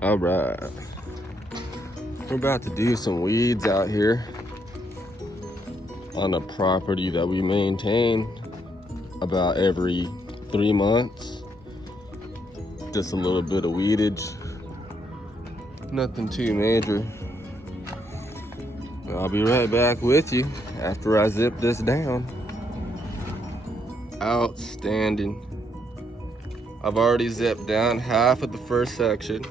All right, we're about to do some weeds out here on a property that we maintain about every 3 months. Just a little bit of weedage, nothing too major. I'll be right back with you after I zip this down. Outstanding. I've already zipped down half of the first section.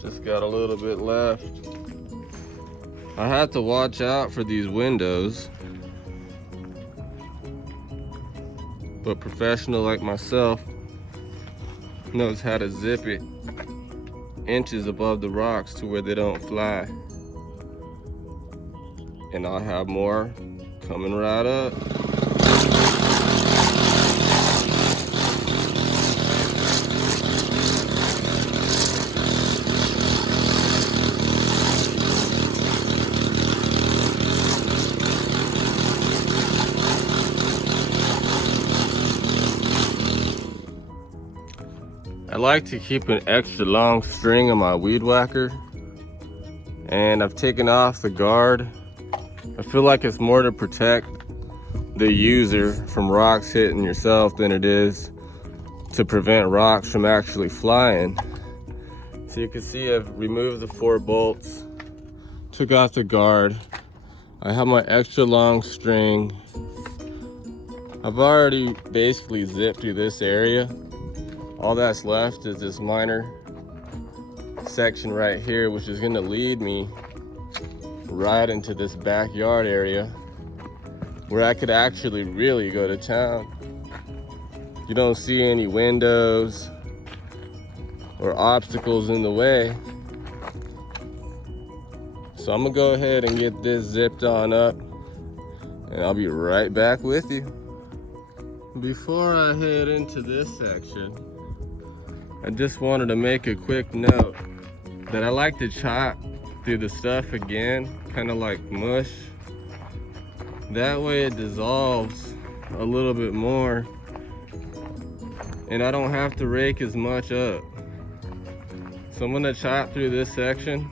Just got a little bit left. I had to watch out for these windows, but professional like myself knows how to zip it inches above the rocks to where they don't fly. And I'll have more coming right up. I like to keep an extra long string on my weed whacker, and I've taken off the guard. I feel like it's more to protect the user from rocks hitting yourself than it is to prevent rocks from actually flying. So you can see I've removed the 4 bolts, took off the guard. I have my extra long string. I've already basically zipped through this area. All that's left is this minor section right here, which is gonna lead me right into this backyard area where I could actually really go to town. You don't see any windows or obstacles in the way. So I'm gonna go ahead and get this zipped on up, and I'll be right back with you. Before I head into this section, I just wanted to make a quick note that I like to chop through the stuff again, kind of like mush. That way it dissolves a little bit more and I don't have to rake as much up. So I'm gonna chop through this section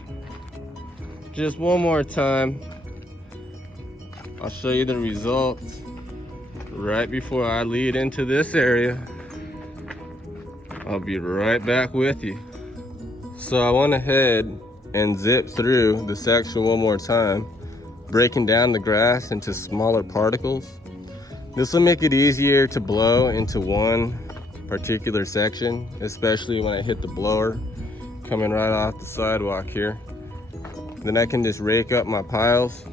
just one more time. I'll show you the results right before I lead into this area. I'll be right back with you. So I went ahead and zipped through the section one more time, breaking down the grass into smaller particles. This will make it easier to blow into one particular section, especially when I hit the blower coming right off the sidewalk here. Then I can just rake up my piles,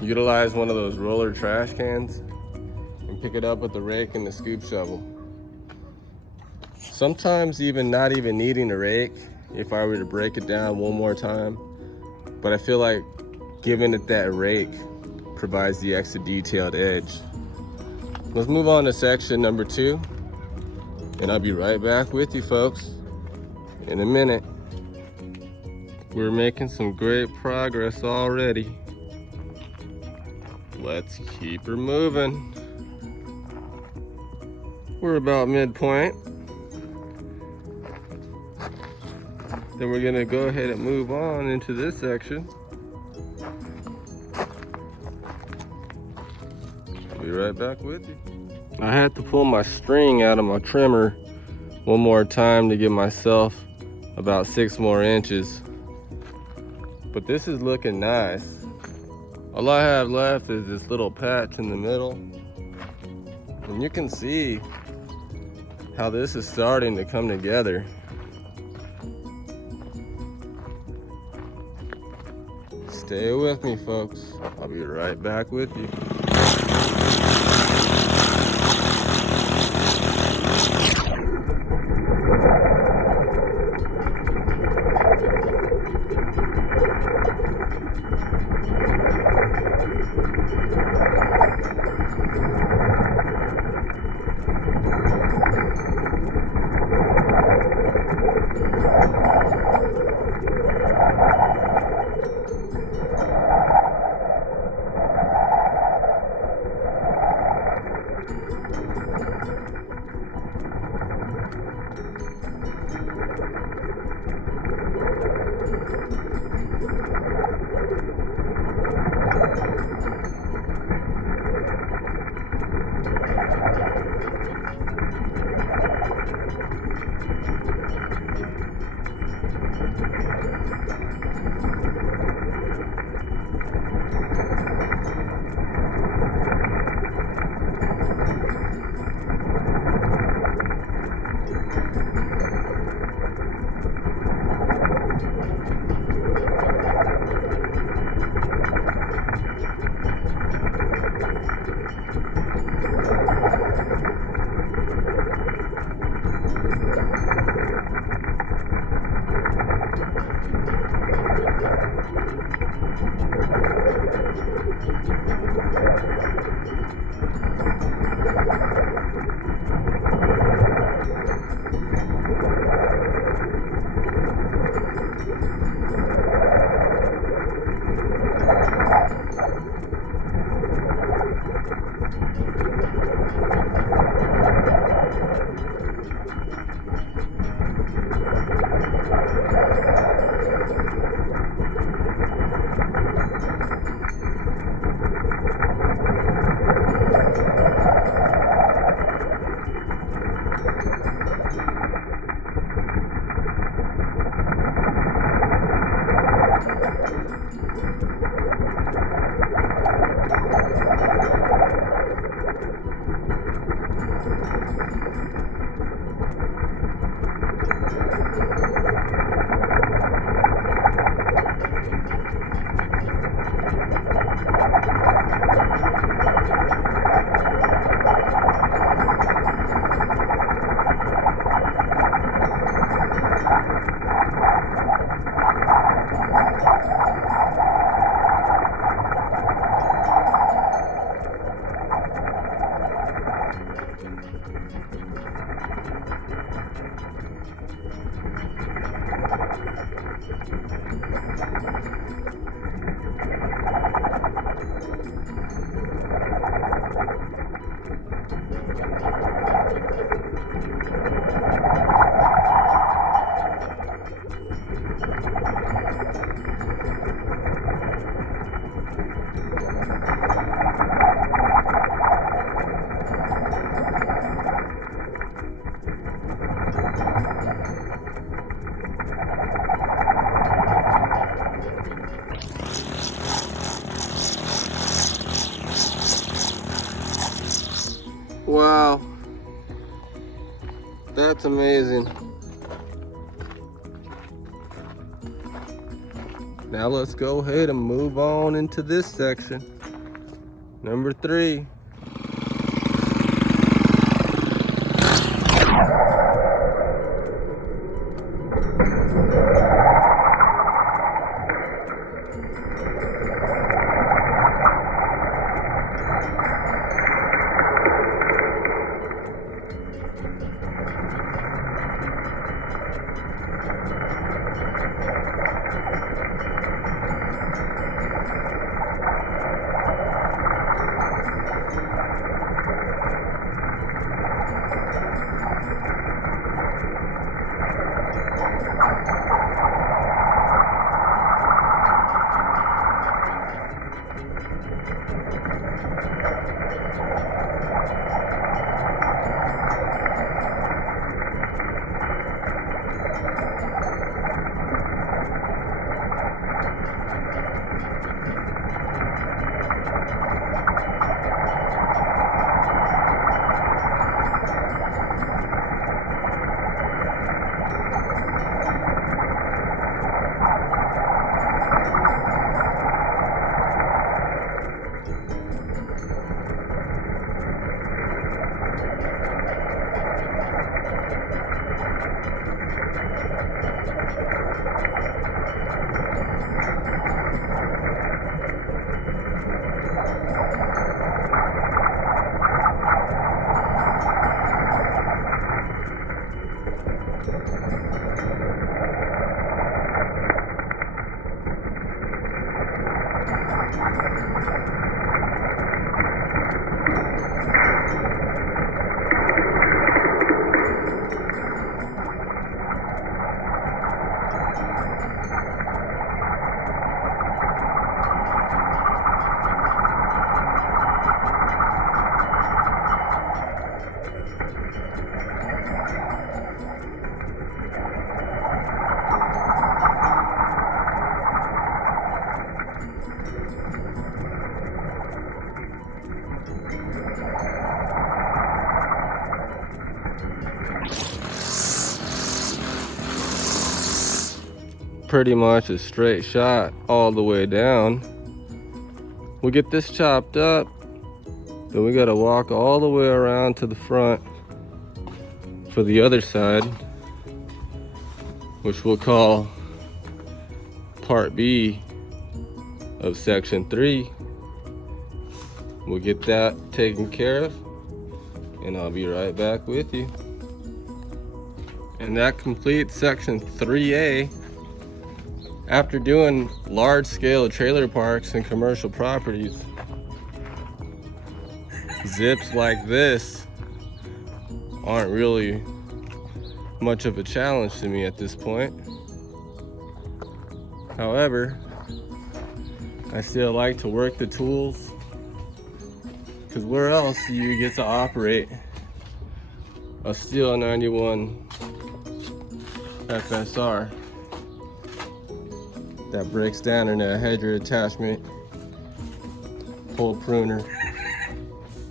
utilize one of those roller trash cans, and pick it up with the rake and the scoop shovel. Sometimes even not even needing a rake if I were to break it down one more time, but I feel like giving it that rake provides the extra detailed edge. Let's move on to section number 2, and I'll be right back with you folks in a minute. We're making some great progress already. Let's keep her moving. We're about midpoint. Then we're gonna go ahead and move on into this section. I'll be right back with you. I had to pull my string out of my trimmer one more time to give myself about 6 more inches. But this is looking nice. All I have left is this little patch in the middle. And you can see how this is starting to come together. Stay with me, folks. I'll be right back with you. Wow, that's amazing. Now let's go ahead and move on into this section. Number 3. Pretty much a straight shot all the way down. We get this chopped up, then we gotta walk all the way around to the front for the other side, which we'll call part B of section 3. We'll get that taken care of, and I'll be right back with you. And that completes section 3A. After doing large-scale trailer parks and commercial properties, zips like this aren't really much of a challenge to me at this point. However, I still like to work the tools, because where else do you get to operate a Steel 91 FSR that breaks down into a hedger attachment, pole pruner,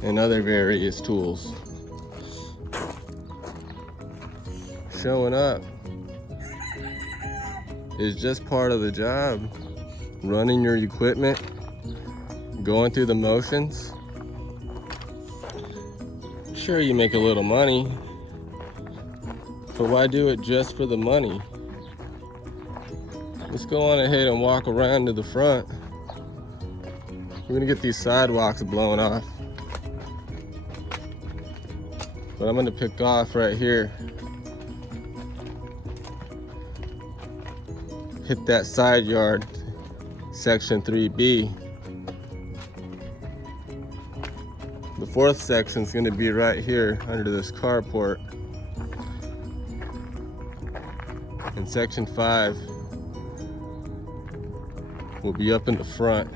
and other various tools? Showing up is just part of the job. Running your equipment, going through the motions. Sure, you make a little money, but why do it just for the money? Let's go on ahead and walk around to the front. We're gonna get these sidewalks blown off. But I'm gonna pick off right here. Hit that side yard, section 3B. The fourth section is gonna be right here under this carport. And section 5 will be up in the front.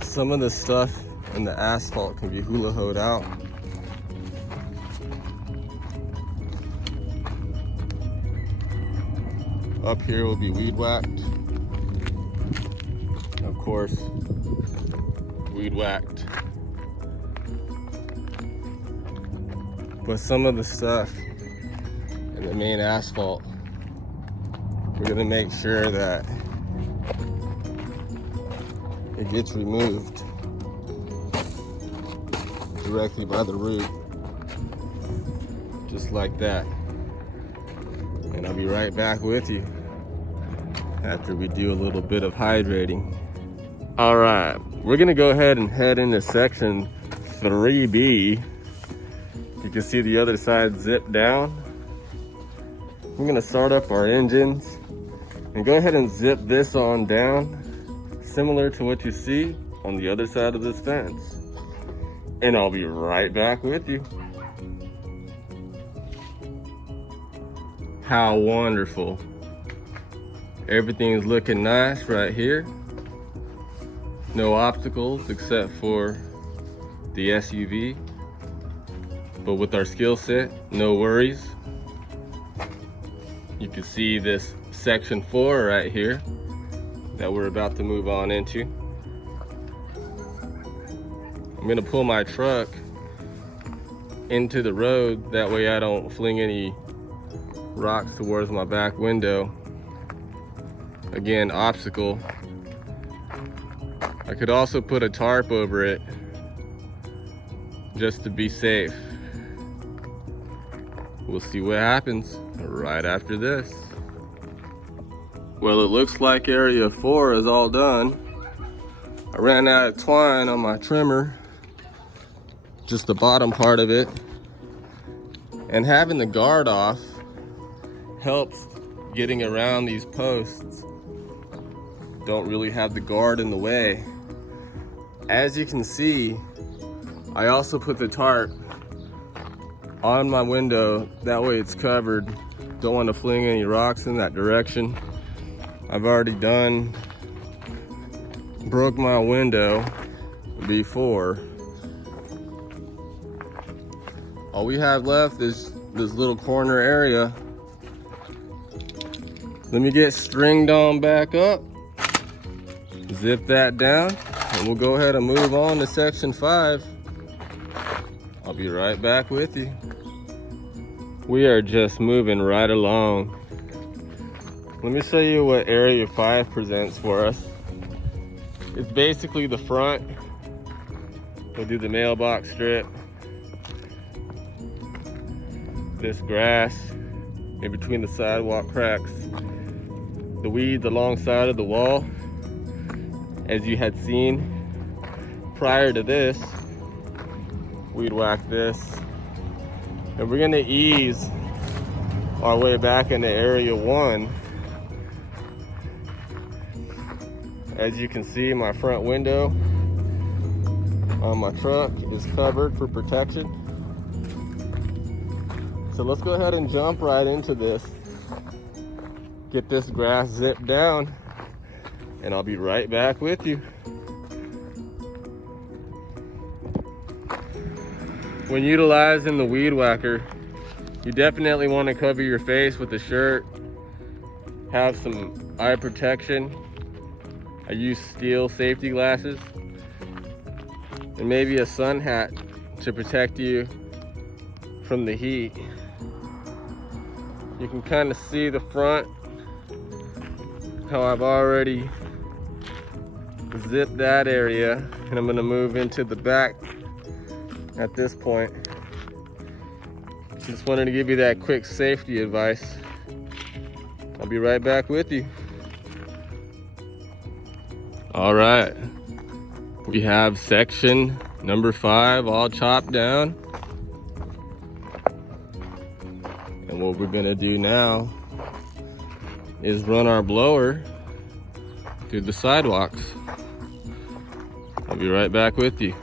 Some of the stuff in the asphalt can be hula hoed out. Up here will be weed whacked. Of course, weed whacked. But some of the stuff in the main asphalt, we're gonna make sure that it gets removed directly by the root, just like that. And I'll be right back with you after we do a little bit of hydrating. All right, we're gonna go ahead and head into section 3B. You can see the other side zip down. We're gonna start up our engines and go ahead and zip this on down, similar to what you see on the other side of this fence. And I'll be right back with you. How wonderful. Everything's looking nice right here. No obstacles except for the SUV. But with our skill set, no worries. You can see this section 4 right here that we're about to move on into. I'm gonna pull my truck into the road, that way I don't fling any rocks towards my back window. Again, obstacle. I could also put a tarp over it just to be safe. We'll see what happens right after this. Well, it looks like area 4 is all done. I ran out of twine on my trimmer, just the bottom part of it. And having the guard off helps getting around these posts. Don't really have the guard in the way. As you can see, I also put the tarp on my window, that way it's covered. Don't want to fling any rocks in that direction. I've already broke my window before. All we have left is this little corner area. Let me get stringed on back up, zip that down, and we'll go ahead and move on to section 5. I'll be right back with you. We are just moving right along. Let me show you what area 5 presents for us. It's basically the front. We'll do the mailbox strip, this grass in between the sidewalk cracks, the weeds alongside of the wall. As you had seen prior to this, we'd whack this. And we're gonna ease our way back into area 1. As you can see, my front window on my truck is covered for protection. So let's go ahead and jump right into this. Get this grass zipped down, and I'll be right back with you. When utilizing the weed whacker, you definitely want to cover your face with a shirt, have some eye protection. I use steel safety glasses, and maybe a sun hat to protect you from the heat. You can kind of see the front, how I've already zipped that area, and I'm gonna move into the back at this point. Just wanted to give you that quick safety advice. I'll be right back with you. All right, we have section Number 5 all chopped down. And what we're gonna do now is run our blower through the sidewalks. I'll be right back with you.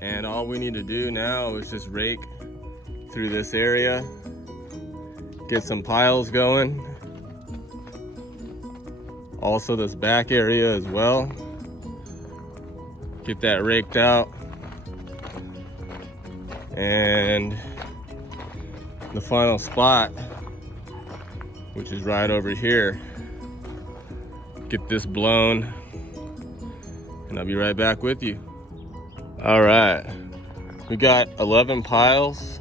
And all we need to do now is just rake through this area, get some piles going. Also this back area as well. Get that raked out. And the final spot, which is right over here, get this blown, and I'll be right back with you. All right, We got 11 piles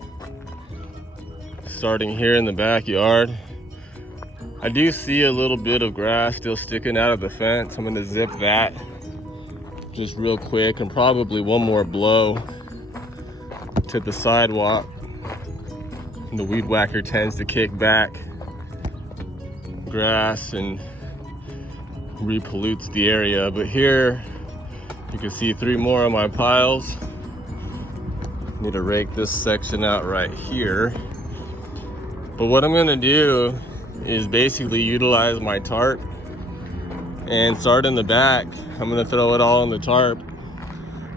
starting here in the backyard. I do see a little bit of grass still sticking out of the fence. I'm gonna zip that just real quick, and probably one more blow to the sidewalk. And the weed whacker tends to kick back grass and repollutes the area. But here you can see 3 more of my piles. Need to rake this section out right here. But what I'm gonna do is basically utilize my tarp and start in the back. I'm gonna throw it all in the tarp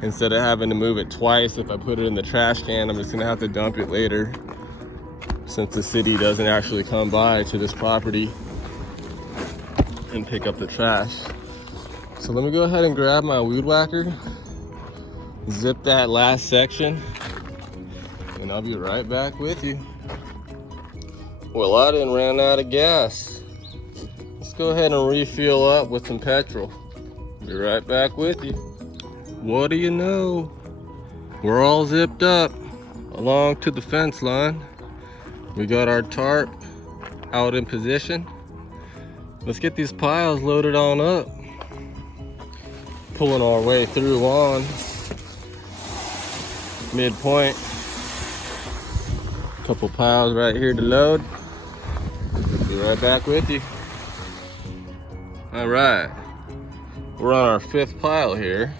instead of having to move it twice. If I put it in the trash can, I'm just gonna have to dump it later, since the city doesn't actually come by to this property and pick up the trash. So let me go ahead and grab my weed whacker, zip that last section, and I'll be right back with you. Well, I done ran out of gas. Let's go ahead and refill up with some petrol. Be right back with you. What do you know? We're all zipped up along to the fence line. We got our tarp out in position. Let's get these piles loaded on up. Pulling our way through on midpoint. Couple piles right here to load. Be right back with you. All right, we're on our 5th pile here,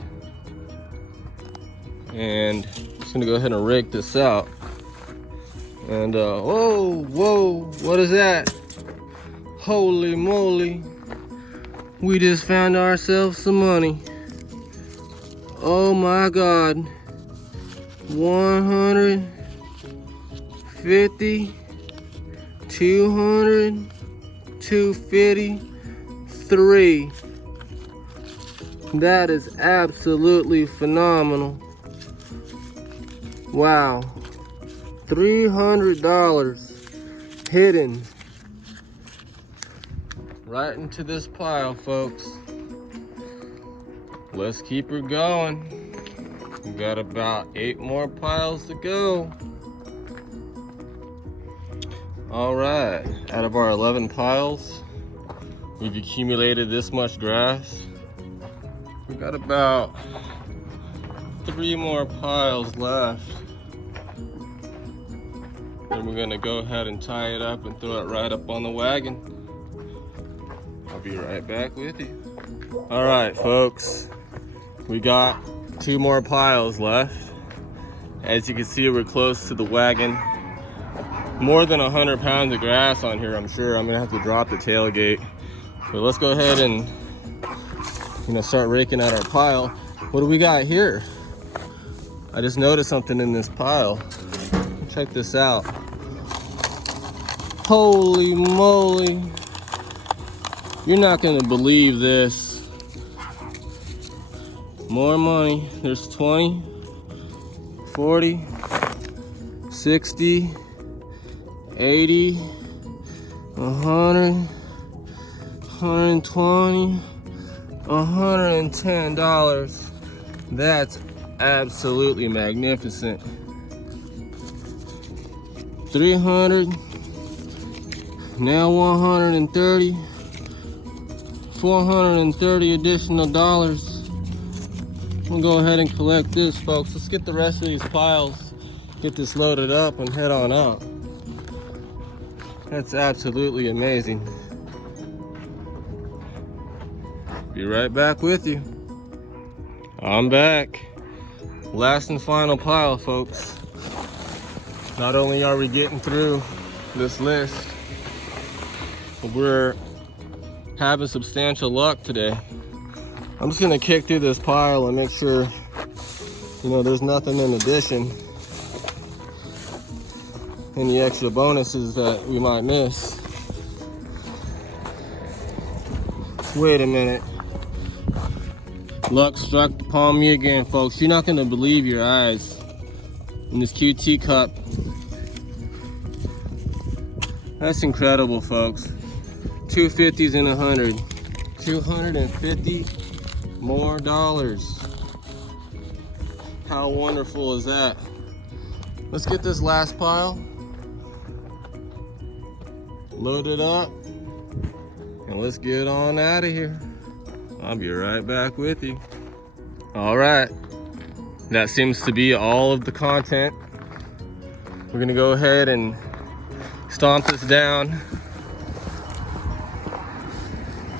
and just gonna go ahead and rake this out. And whoa, what is that? Holy moly, we just found ourselves some money. Oh my God, 150, 200, 250, 3. That is absolutely phenomenal. Wow, $300 hidden right into this pile, folks. Let's keep her going. We got about 8 more piles to go. All right, out of our 11 piles, we've accumulated this much grass. We got about 3 more piles left. Then we're gonna go ahead and tie it up and throw it right up on the wagon. I'll be right back with you. All right, folks, we got 2 more piles left. As you can see, we're close to the wagon. More than 100 pounds of grass on here, I'm sure. I'm gonna have to drop the tailgate. But let's go ahead and start raking out our pile. What do we got here? I just noticed something in this pile. Check this out. Holy moly. You're not gonna believe this. More money. There's 20, 40, 60, 80, 100, 120, $110. That's absolutely magnificent. 300, now 130, 430 additional dollars. We'll go ahead and collect this, folks. Let's get the rest of these piles, get this loaded up and head on out. That's absolutely amazing. Be right back with you. I'm back. Last and final pile, folks. Not only are we getting through this list, but we're having substantial luck today. I'm just gonna kick through this pile and make sure, there's nothing in addition. Any extra bonuses that we might miss. Wait a minute. Luck struck upon me again, folks. You're not gonna believe your eyes. In this QT cup. That's incredible, folks. 250s and 100. 250 more dollars. How wonderful is that? let's get this last pile loaded up and let's get on out of here. I'll be right back with you. All right, that seems to be all of the content. We're gonna go ahead and stomp this down,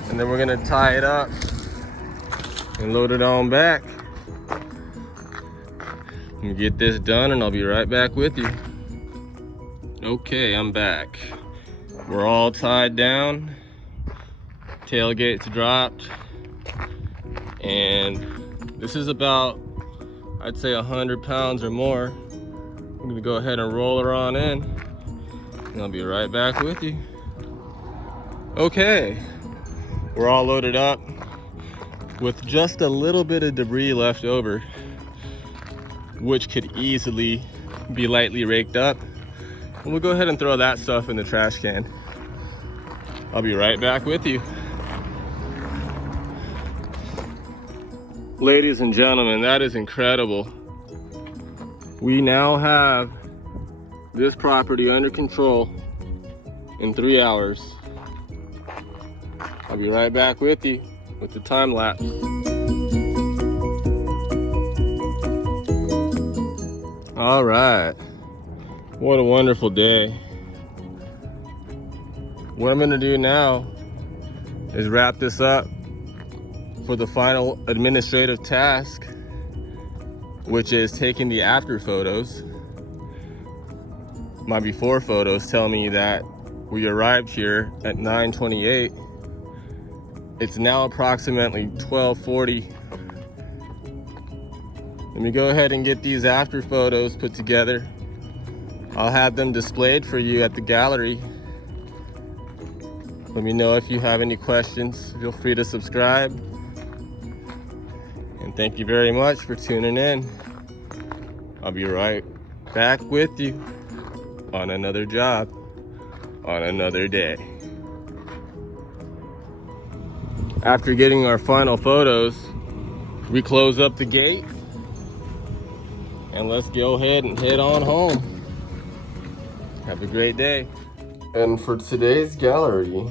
and then we're gonna tie it up and load it on back and get this done, and I'll be right back with you. Okay, I'm back. We're all tied down, tailgate's dropped, and this is about, I'd say 100 pounds or more. I'm gonna go ahead and roll her on in, and I'll be right back with you. Okay, we're all loaded up with just a little bit of debris left over, which could easily be lightly raked up. And we'll go ahead and throw that stuff in the trash can. I'll be right back with you. Ladies and gentlemen, that is incredible. We now have this property under control in 3 hours. I'll be right back with you with the time lapse. All right, what a wonderful day. What I'm gonna do now is wrap this up for the final administrative task, which is taking the after photos. My before photos tell me that we arrived here at 9:28. It's now approximately 12:40. Let me go ahead and get these after photos put together. I'll have them displayed for you at the gallery. Let me know if you have any questions. Feel free to subscribe. And thank you very much for tuning in. I'll be right back with you on another job, on another day. After getting our final photos, we close up the gate and let's go ahead and head on home. Have a great day. And for today's gallery,